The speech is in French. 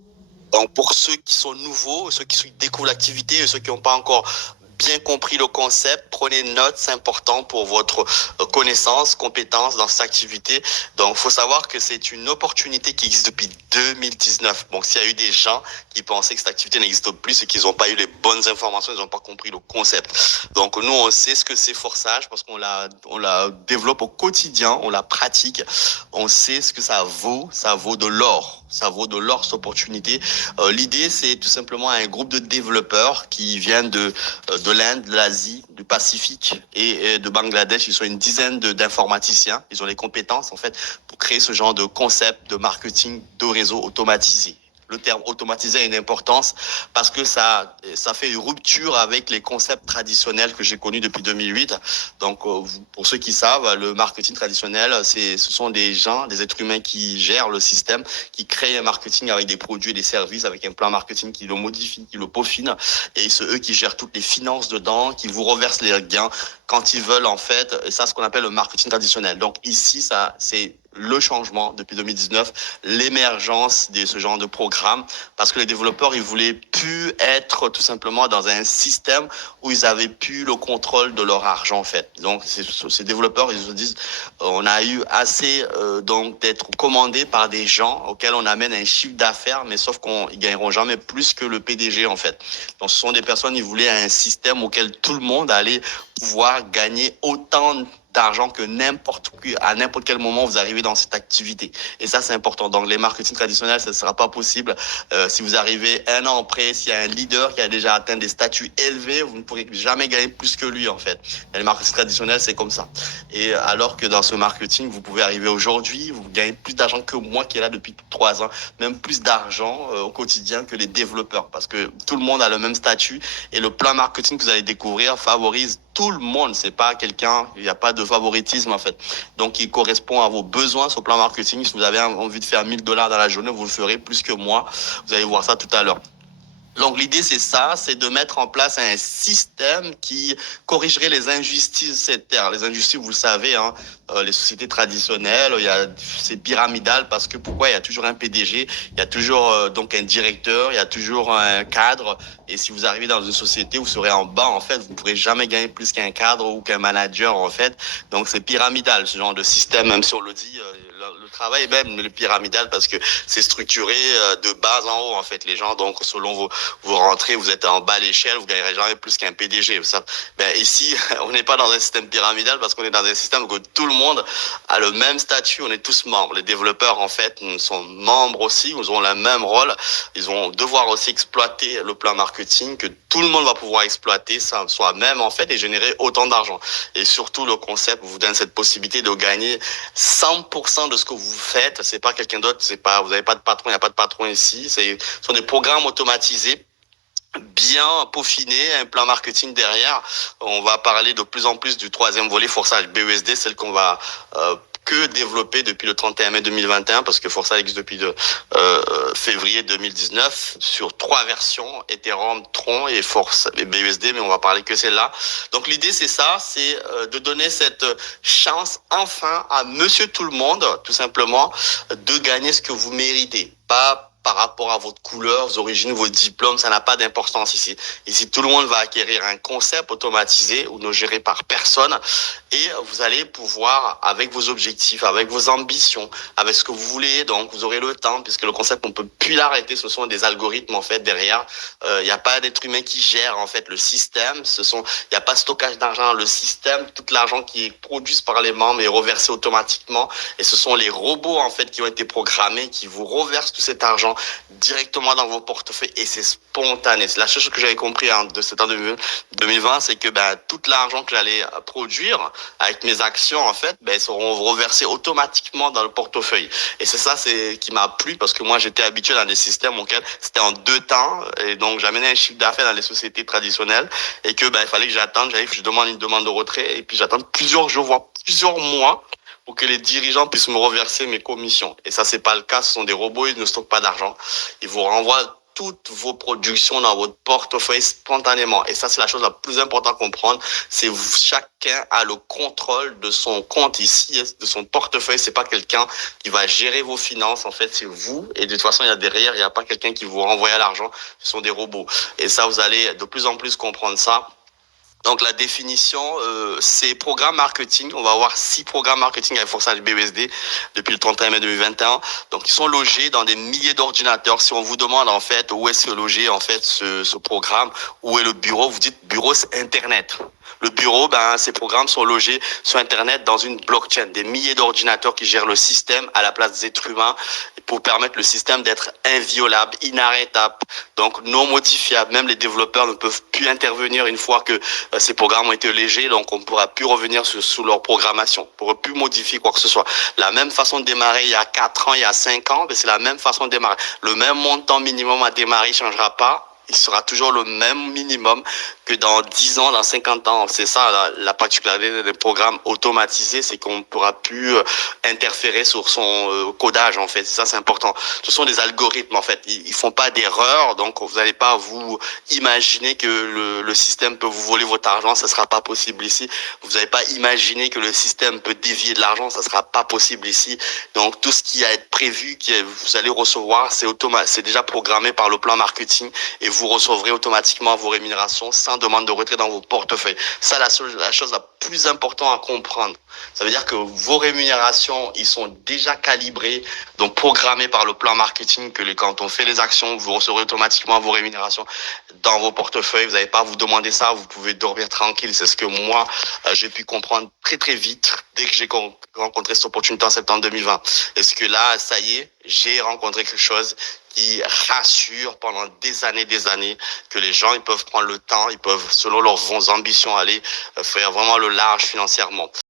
Donc, pour ceux qui sont nouveaux, ceux qui découvrent l'activité et ceux qui n'ont pas encore bien compris le concept, prenez note, c'est important pour votre connaissance, compétence dans cette activité. Donc, il faut savoir que c'est une opportunité qui existe depuis 2019. Donc, s'il y a eu des gens qui pensaient que cette activité n'existe plus, c'est qu'ils n'ont pas eu les bonnes informations, ils n'ont pas compris le concept. Donc, nous, on sait ce que c'est Forçage parce on la développe au quotidien, on la pratique, on sait ce que ça vaut de l'or. Ça vaut de l'or cette opportunité. L'idée, c'est tout simplement un groupe de développeurs qui viennent de l'Inde, de l'Asie, du Pacifique et de Bangladesh. Ils sont une dizaine d'informaticiens. Ils ont les compétences, en fait, pour créer ce genre de concept de marketing de réseau automatisé. Le terme automatisé a une importance parce que ça fait une rupture avec les concepts traditionnels que j'ai connus depuis 2008. Donc, pour ceux qui savent, le marketing traditionnel, ce sont des gens, des êtres humains qui gèrent le système, qui créent un marketing avec des produits et des services, avec un plan marketing qui le modifie, qui le peaufine. Et c'est eux qui gèrent toutes les finances dedans, qui vous reversent les gains quand ils veulent, en fait. Et ça, ce qu'on appelle le marketing traditionnel. Donc, ici, ça, c'est le changement depuis 2019, l'émergence de ce genre de programme, parce que les développeurs, ils voulaient plus être tout simplement dans un système où ils avaient plus le contrôle de leur argent, en fait. Donc, ces développeurs, ils se disent, on a eu assez donc d'être commandés par des gens auxquels on amène un chiffre d'affaires, mais sauf qu'ils gagneront jamais plus que le PDG, en fait. Donc, ce sont des personnes, ils voulaient un système auquel tout le monde allait pouvoir gagner autant d'argent que à n'importe quel moment vous arrivez dans cette activité. Et ça, c'est important. Donc, les marketing traditionnels, ça ne sera pas possible. Si vous arrivez un an après, s'il y a un leader qui a déjà atteint des statuts élevés, vous ne pourrez jamais gagner plus que lui, en fait. Et les marketing traditionnels, c'est comme ça. Et alors que dans ce marketing, vous pouvez arriver aujourd'hui, vous gagnez plus d'argent que moi qui est là depuis 3 ans, même plus d'argent au quotidien que les développeurs, parce que tout le monde a le même statut et le plan marketing que vous allez découvrir favorise tout le monde. C'est pas quelqu'un, il n'y a pas de favoritisme en fait. Donc il correspond à vos besoins sur le plan marketing. Si vous avez envie de faire 1000 $ dans la journée, vous le ferez plus que moi. Vous allez voir ça tout à l'heure. Donc l'idée c'est ça, c'est de mettre en place un système qui corrigerait les injustices de cette terre. Les injustices, vous le savez, hein, les sociétés traditionnelles, c'est pyramidal parce que pourquoi il y a toujours un PDG, il y a toujours donc un directeur, il y a toujours un cadre. Et si vous arrivez dans une société, vous serez en bas en fait, vous ne pourrez jamais gagner plus qu'un cadre ou qu'un manager en fait. Donc c'est pyramidal ce genre de système, même si on le dit. Le travail est même le pyramidal parce que c'est structuré de bas en haut en fait. Les gens donc selon vous rentrez, vous êtes en bas à l'échelle, vous gagnerez jamais plus qu'un PDG. Ça, ben ici, on n'est pas dans un système pyramidal parce qu'on est dans un système où tout le monde a le même statut, on est tous membres. Les développeurs, en fait, sont membres aussi, ils ont le même rôle. Ils vont devoir aussi exploiter le plan marketing que tout le monde va pouvoir exploiter ça soi-même, en fait, et générer autant d'argent. Et surtout, le concept vous donne cette possibilité de gagner 100% de ce que vous faites. C'est pas quelqu'un d'autre, c'est pas, vous n'avez pas de patron, il n'y a pas de patron ici. Ce sont des programmes automatisés bien peaufiné, un plan marketing derrière. On va parler de plus en plus du troisième volet, Forçage BESD, celle qu'on va que développer depuis le 31 mai 2021 parce que Forçage existe depuis février 2019 sur 3 versions, Ethereum, Tron et Force et BUSD, mais on va parler que celle-là. Donc l'idée c'est ça, c'est de donner cette chance enfin à monsieur tout le monde, tout simplement, de gagner ce que vous méritez. Pas par rapport à votre couleur, vos origines, vos diplômes, ça n'a pas d'importance ici. Ici, tout le monde va acquérir un concept automatisé ou ne géré par personne et vous allez pouvoir, avec vos objectifs, avec vos ambitions, avec ce que vous voulez, donc vous aurez le temps, puisque le concept, on peut plus l'arrêter, ce sont des algorithmes, en fait, derrière. Il n'y a pas d'être humain qui gère, en fait, le système. Il n'y a pas de stockage d'argent. Le système, tout l'argent qui est produit par les membres est reversé automatiquement et ce sont les robots, en fait, qui ont été programmés, qui vous reversent tout cet argent directement dans vos portefeuilles et c'est spontané. C'est la chose que j'avais compris de cette année 2020, c'est que tout l'argent que j'allais produire avec mes actions, en fait, seront reversés automatiquement dans le portefeuille. Et c'est ça qui m'a plu parce que moi, j'étais habitué dans des systèmes auxquels c'était en 2 temps et donc j'amenais un chiffre d'affaires dans les sociétés traditionnelles et que il fallait que j'attende, je demande une demande de retrait et puis j'attends plusieurs jours, voire plusieurs mois pour que les dirigeants puissent me reverser mes commissions. Et ça, c'est pas le cas. Ce sont des robots, ils ne stockent pas d'argent. Ils vous renvoient toutes vos productions dans votre portefeuille spontanément. Et ça, c'est la chose la plus importante à comprendre. C'est chacun a le contrôle de son compte ici, de son portefeuille. C'est pas quelqu'un qui va gérer vos finances. En fait, c'est vous. Et de toute façon, il y a derrière, il n'y a pas quelqu'un qui vous renvoie l'argent. Ce sont des robots. Et ça, vous allez de plus en plus comprendre ça. Donc la définition, c'est programme marketing. On va avoir 6 programmes marketing avec Forçage BUSD depuis le 31 mai 2021. Donc ils sont logés dans des milliers d'ordinateurs. Si on vous demande en fait où est-ce logé en fait ce programme, où est le bureau, vous dites bureau c'est Internet. Le bureau, ces programmes sont logés sur Internet dans une blockchain, des milliers d'ordinateurs qui gèrent le système à la place des êtres humains pour permettre le système d'être inviolable, inarrêtable, donc non modifiable. Même les développeurs ne peuvent plus intervenir une fois que ces programmes ont été légers, donc on ne pourra plus revenir sous leur programmation, on ne pourra plus modifier quoi que ce soit. La même façon de démarrer il y a 4 ans, il y a 5 ans, c'est la même façon de démarrer. Le même montant minimum à démarrer ne changera pas. Il sera toujours le même minimum que dans 10 ans, dans 50 ans. C'est ça la particularité des programmes automatisés, c'est qu'on ne pourra plus interférer sur son codage en fait. Ça c'est important. Ce sont des algorithmes en fait. Ils font pas d'erreur, donc vous n'allez pas vous imaginer que le système peut vous voler votre argent. Ça sera pas possible ici. Vous n'allez pas imaginer que le système peut dévier de l'argent. Ça sera pas possible ici. Donc tout ce qui a été prévu, que vous allez recevoir, c'est déjà programmé par le plan marketing et vous recevrez automatiquement vos rémunérations sans demande de retrait dans vos portefeuilles. Ça, la chose la plus importante à comprendre. Ça veut dire que vos rémunérations, ils sont déjà calibrés, donc programmés par le plan marketing, que quand on fait les actions, vous recevrez automatiquement vos rémunérations dans vos portefeuilles. Vous n'avez pas à vous demander ça, vous pouvez dormir tranquille. C'est ce que moi, j'ai pu comprendre très très vite dès que j'ai rencontré cette opportunité en septembre 2020. Est-ce que là, ça y est, j'ai rencontré quelque chose qui rassure pendant des années, que les gens, ils peuvent prendre le temps, ils peuvent, selon leurs ambitions, aller faire vraiment le large financièrement.